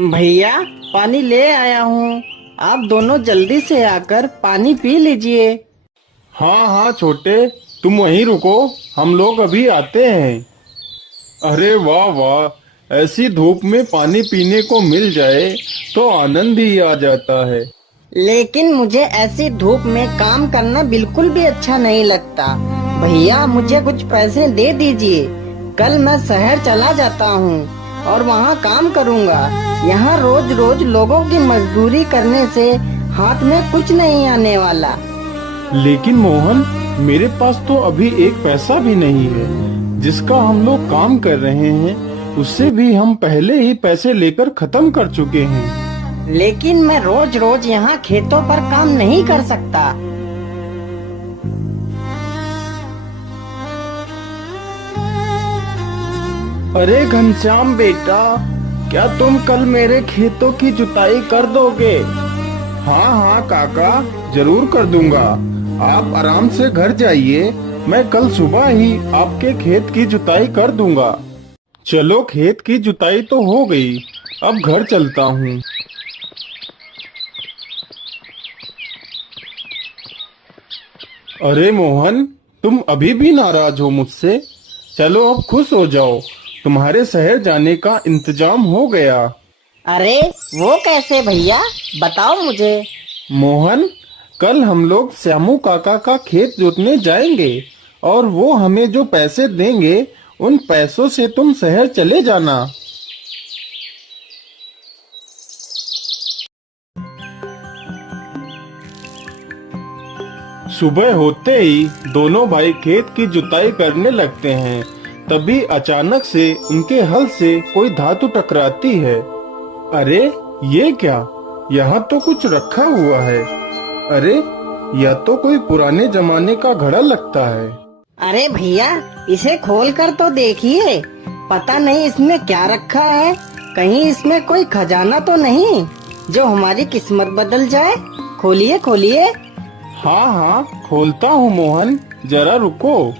भैया पानी ले आया हूँ। आप दोनों जल्दी से आकर पानी पी लीजिए। हाँ हाँ छोटे, तुम वहीं रुको, हम लोग अभी आते हैं। अरे वाह वाह, ऐसी धूप में पानी पीने को मिल जाए तो आनंद ही आ जाता है। लेकिन मुझे ऐसी धूप में काम करना बिल्कुल भी अच्छा नहीं लगता। भैया मुझे कुछ पैसे दे दीजिए। कल मैं शहर चला जाता हूँ और वहाँ काम करूँगा। यहाँ रोज रोज लोगों की मजदूरी करने से हाथ में कुछ नहीं आने वाला। लेकिन मोहन, मेरे पास तो अभी एक पैसा भी नहीं है। जिसका हम लोग काम कर रहे हैं उससे भी हम पहले ही पैसे लेकर खत्म कर चुके हैं। लेकिन मैं रोज रोज यहाँ खेतों पर काम नहीं कर सकता। अरे घनश्याम बेटा, क्या तुम कल मेरे खेतों की जुताई कर दोगे? हाँ हाँ काका, जरूर कर दूंगा। आप आराम से घर जाइए, मैं कल सुबह ही आपके खेत की जुताई कर दूंगा। चलो, खेत की जुताई तो हो गई, अब घर चलता हूँ। अरे मोहन, तुम अभी भी नाराज हो मुझसे? चलो अब खुश हो जाओ, तुम्हारे शहर जाने का इंतजाम हो गया। अरे वो कैसे भैया, बताओ मुझे। मोहन, कल हम लोग श्यामू काका का खेत जोतने जाएंगे और वो हमें जो पैसे देंगे उन पैसों से तुम शहर चले जाना। सुबह होते ही दोनों भाई खेत की जुताई करने लगते हैं। तभी अचानक से उनके हल से कोई धातु टकराती है। अरे ये क्या, यहाँ तो कुछ रखा हुआ है। अरे यह तो कोई पुराने जमाने का घड़ा लगता है। अरे भैया इसे खोल कर तो देखिए, पता नहीं इसमें क्या रखा है। कहीं इसमें कोई खजाना तो नहीं जो हमारी किस्मत बदल जाए। खोलिए खोलिए। हाँ हाँ खोलता हूँ मोहन, जरा रुको।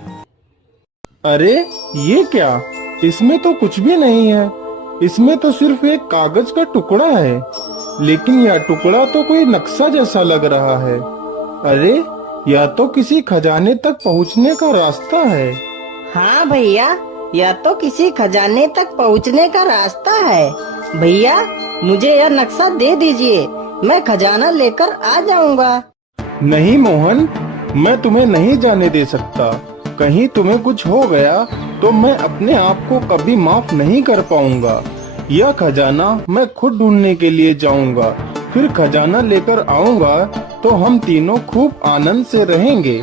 अरे ये क्या, इसमें तो कुछ भी नहीं है। इसमें तो सिर्फ एक कागज का टुकड़ा है, लेकिन यह टुकड़ा तो कोई नक्शा जैसा लग रहा है। अरे यह तो किसी खजाने तक पहुँचने का रास्ता है। हाँ भैया, यह तो किसी खजाने तक पहुँचने का रास्ता है। भैया मुझे यह नक्शा दे दीजिए, मैं खजाना लेकर आ जाऊंगा। नहीं मोहन, मैं तुम्हें नहीं जाने दे सकता। कहीं तुम्हें कुछ हो गया तो मैं अपने आप को कभी माफ नहीं कर पाऊंगा। यह खजाना मैं खुद ढूंढने के लिए जाऊंगा, फिर खजाना लेकर आऊंगा तो हम तीनों खूब आनंद से रहेंगे।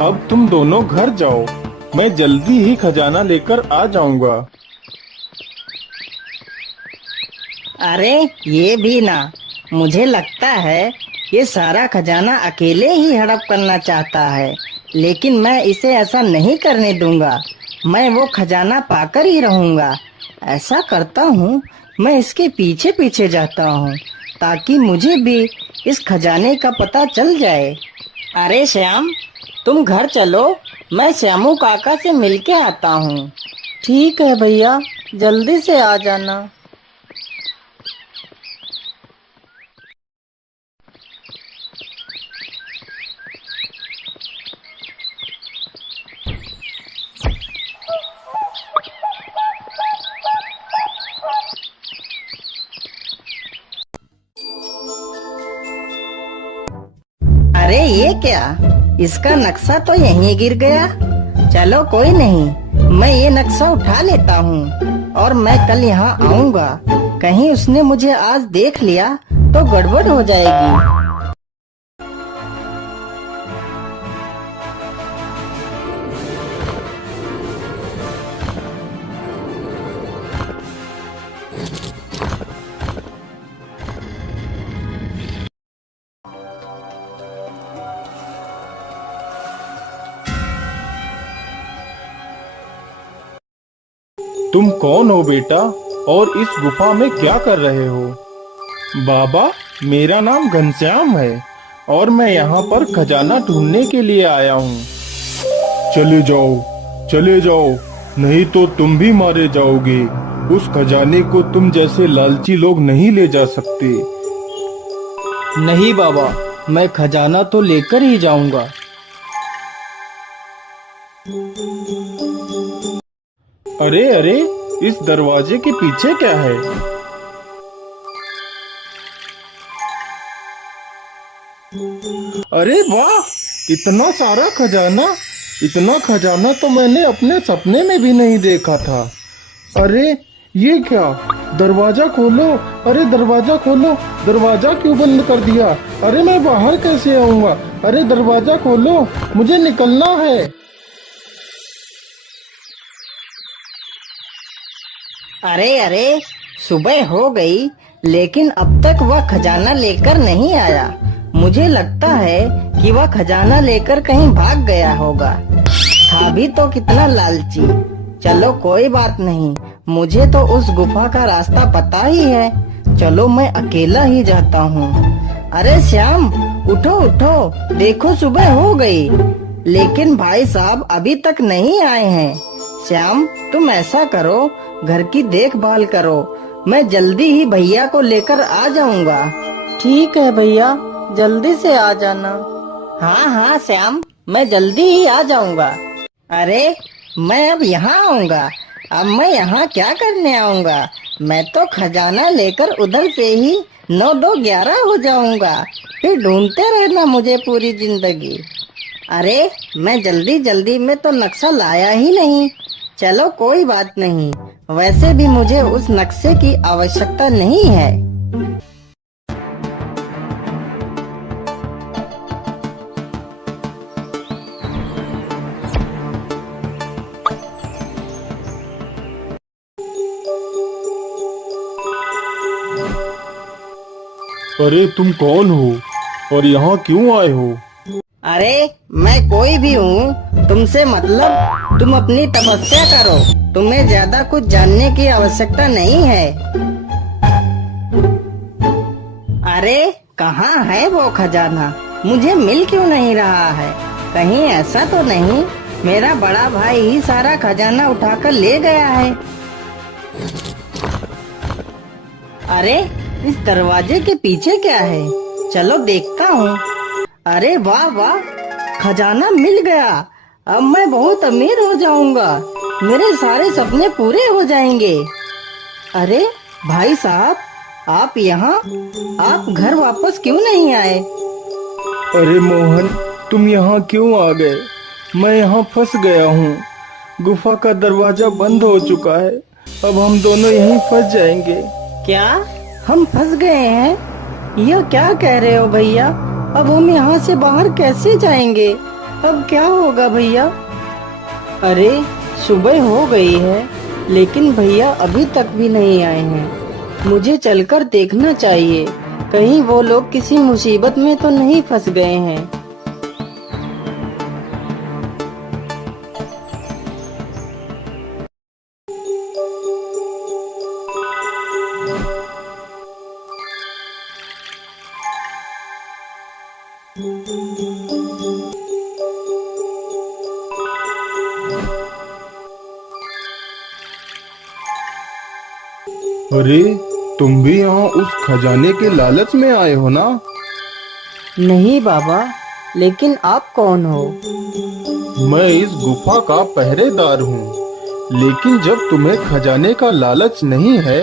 अब तुम दोनों घर जाओ, मैं जल्दी ही खजाना लेकर आ जाऊंगा। अरे ये भी ना, मुझे लगता है ये सारा खजाना अकेले ही हड़प करना चाहता है। लेकिन मैं इसे ऐसा नहीं करने दूंगा। मैं वो खजाना पाकर ही रहूंगा। ऐसा करता हूँ, मैं इसके पीछे पीछे जाता हूँ ताकि मुझे भी इस खजाने का पता चल जाए। अरे श्याम, तुम घर चलो, मैं श्यामू काका से मिलके आता हूँ। ठीक है भैया, जल्दी से आ जाना। अरे ये क्या, इसका नक्शा तो यहीं गिर गया। चलो कोई नहीं, मैं ये नक्शा उठा लेता हूँ और मैं कल यहाँ आऊँगा। कहीं उसने मुझे आज देख लिया तो गड़बड़ हो जाएगी। तुम कौन हो बेटा, और इस गुफा में क्या कर रहे हो? बाबा, मेरा नाम घनश्याम है और मैं यहाँ पर खजाना ढूंढने के लिए आया हूँ। चले जाओ, चले जाओ, नहीं तो तुम भी मारे जाओगे। उस खजाने को तुम जैसे लालची लोग नहीं ले जा सकते। नहीं बाबा, मैं खजाना तो लेकर ही जाऊंगा। अरे अरे, इस दरवाजे के पीछे क्या है? अरे वाह, इतना सारा खजाना! इतना खजाना तो मैंने अपने सपने में भी नहीं देखा था। अरे ये क्या? दरवाजा खोलो! अरे दरवाजा खोलो! दरवाजा क्यों बंद कर दिया? अरे मैं बाहर कैसे आऊंगा? अरे दरवाजा खोलो, मुझे निकलना है। अरे अरे, सुबह हो गई लेकिन अब तक वह खजाना लेकर नहीं आया। मुझे लगता है कि वह खजाना लेकर कहीं भाग गया होगा। था भी तो कितना लालची। चलो कोई बात नहीं, मुझे तो उस गुफा का रास्ता पता ही है। चलो मैं अकेला ही जाता हूँ। अरे श्याम, उठो उठो, देखो सुबह हो गई, लेकिन भाई साहब अभी तक नहीं आए हैं। श्याम, तुम ऐसा करो, घर की देखभाल करो, मैं जल्दी ही भैया को लेकर आ जाऊंगा। ठीक है भैया, जल्दी से आ जाना। हाँ हाँ श्याम, मैं जल्दी ही आ जाऊंगा। अरे मैं अब यहाँ आऊंगा? अब मैं यहाँ क्या करने आऊंगा? मैं तो खजाना लेकर उधर से ही 9-2-11 हो जाऊंगा। फिर ढूंढते रहना मुझे पूरी जिंदगी। अरे मैं जल्दी जल्दी में तो नक्शा लाया ही नहीं। चलो कोई बात नहीं, वैसे भी मुझे उस नक्शे की आवश्यकता नहीं है। अरे तुम कौन हो और यहाँ क्यों आए हो? अरे मैं कोई भी हूँ, तुमसे मतलब तुम अपनी तपस्या करो। तुम्हें ज्यादा कुछ जानने की आवश्यकता नहीं है। अरे कहाँ है वो खजाना? मुझे मिल क्यों नहीं रहा है? कहीं ऐसा तो नहीं मेरा बड़ा भाई ही सारा खजाना उठाकर ले गया है? अरे इस दरवाजे के पीछे क्या है? चलो देखता हूँ। अरे वाह वाह, खजाना मिल गया। अब मैं बहुत अमीर हो जाऊंगा, मेरे सारे सपने पूरे हो जाएंगे। अरे भाई साहब, आप यहाँ? आप घर वापस क्यों नहीं आए? अरे मोहन, तुम यहाँ क्यों आ गए? मैं यहाँ फंस गया हूँ। गुफा का दरवाजा बंद हो चुका है। अब हम दोनों यहीं फंस जाएंगे। क्या हम फंस गए हैं? यह क्या कह रहे हो भैया? अब हम यहाँ से बाहर कैसे जाएंगे? अब क्या होगा भैया? अरे सुबह हो गई है लेकिन भैया अभी तक भी नहीं आए हैं। मुझे चलकर देखना चाहिए, कहीं वो लोग किसी मुसीबत में तो नहीं फंस गए हैं। अरे तुम भी यहाँ उस खजाने के लालच में आए हो ना? नहीं बाबा, लेकिन आप कौन हो? मैं इस गुफा का पहरेदार हूँ। लेकिन जब तुम्हें खजाने का लालच नहीं है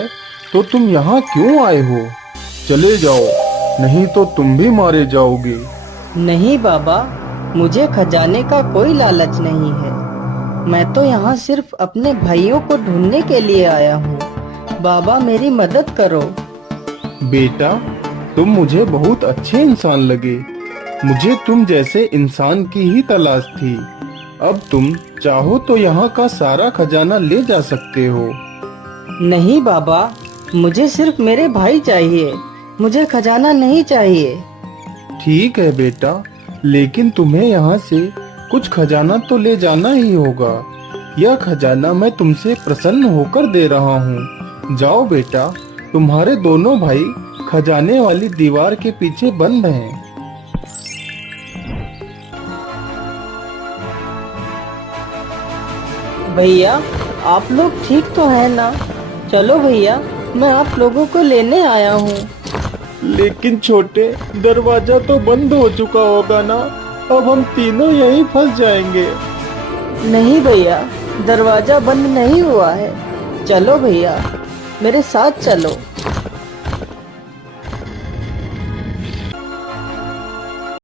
तो तुम यहाँ क्यों आए हो? चले जाओ, नहीं तो तुम भी मारे जाओगे। नहीं बाबा, मुझे खजाने का कोई लालच नहीं है। मैं तो यहाँ सिर्फ अपने भाइयों को ढूंढने के लिए आया हूँ। बाबा मेरी मदद करो। बेटा, तुम मुझे बहुत अच्छे इंसान लगे। मुझे तुम जैसे इंसान की ही तलाश थी। अब तुम चाहो तो यहाँ का सारा खजाना ले जा सकते हो। नहीं बाबा, मुझे सिर्फ मेरे भाई चाहिए, मुझे खजाना नहीं चाहिए। ठीक है बेटा, लेकिन तुम्हें यहाँ से कुछ खजाना तो ले जाना ही होगा। यह खजाना मैं तुमसे प्रसन्न होकर दे रहा हूँ। जाओ बेटा, तुम्हारे दोनों भाई खजाने वाली दीवार के पीछे बंद हैं। भैया आप लोग ठीक तो है ना? चलो भैया, मैं आप लोगों को लेने आया हूँ। लेकिन छोटे, दरवाजा तो बंद हो चुका होगा ना? अब हम तीनों यहीं फंस जाएंगे। नहीं भैया, दरवाजा बंद नहीं हुआ है। चलो भैया, मेरे साथ चलो।